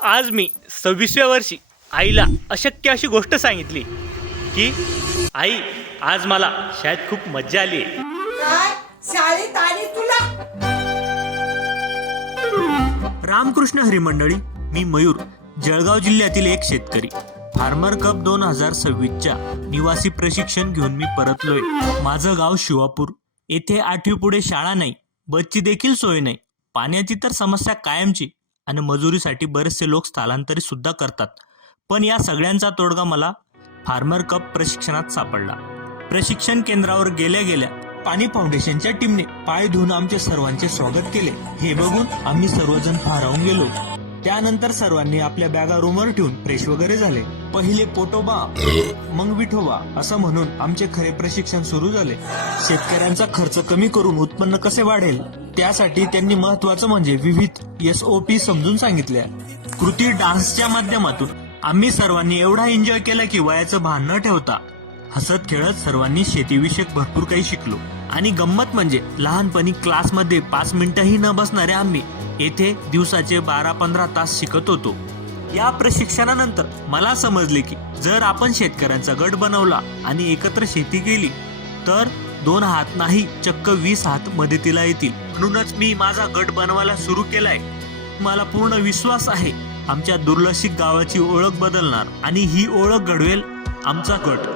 आज मी 26व्या वर्षी आईला अशक्य अशी गोष्ट सांगितली की आई, आज मला शाळेत खूप मज्जा आली आहे. काय शाळेत आली तुला? रामकृष्ण हरी मंडळी, मी मयूर, जळगाव जिल्ह्यातील एक शेतकरी. फार्मर कप 2026च्या निवासी प्रशिक्षण घेऊन मी परतलोय. माझं गाव शिवापूर. येथे 8वी पुढे शाळा नाही, बसची देखील सोय नाही, पाण्याची तर समस्या कायमची आणि मजुरीसाठी बरेचसे लोक स्थलांतरित सुद्धा करतात. पण या सगळ्यांचा तोडगा मला फार्मर कप प्रशिक्षणात सापडला. प्रशिक्षण केंद्रावर गेल्या गेल्या पाणी फाउंडेशनच्या टीमने पाय धुवून आमचे सर्वांचे स्वागत केले. हे बघून आम्ही सर्वजण भारावून गेलो. त्यानंतर सर्वांनी आपल्या बॅगा रूमवर ठेवून फ्रेश वगैरे झाले. पहिले पोटोबा मग विठोबा असं म्हणून आमचे खरे प्रशिक्षण सुरू झाले. शेतकऱ्यांचा खर्च कमी करून उत्पन्न कसे वाढेल त्यासाठी त्यांनी महत्वाचं म्हणजे विविध SOP समजून सांगितल्या. कृती डान्सच्या माध्यमातून आम्ही सर्वांनी एवढा एन्जॉय केला की वयाचं भान न ठेवता हसत खेळत सर्वांनी शेतीविषयक भरपूर काही शिकलो. आणि गंमत म्हणजे लहानपणी क्लासमध्ये 5 मिनिटंही न बसणारे आम्ही येथे दिवसाचे 12-15 तास शिकत होतो. या प्रशिक्षणानंतर मला समजले की जर आपण शेतकऱ्यांचा गट बनवला आणि एकत्र शेती केली तर 2 हात नाही, चक्क 20 हात मदतीला येतील. म्हणूनच मी माझा गट बनवायला सुरू केलाय. मला पूर्ण विश्वास आहे आमच्या दुर्लक्षित गावाची ओळख बदलणार आणि ही ओळख घडवेल आमचा गट.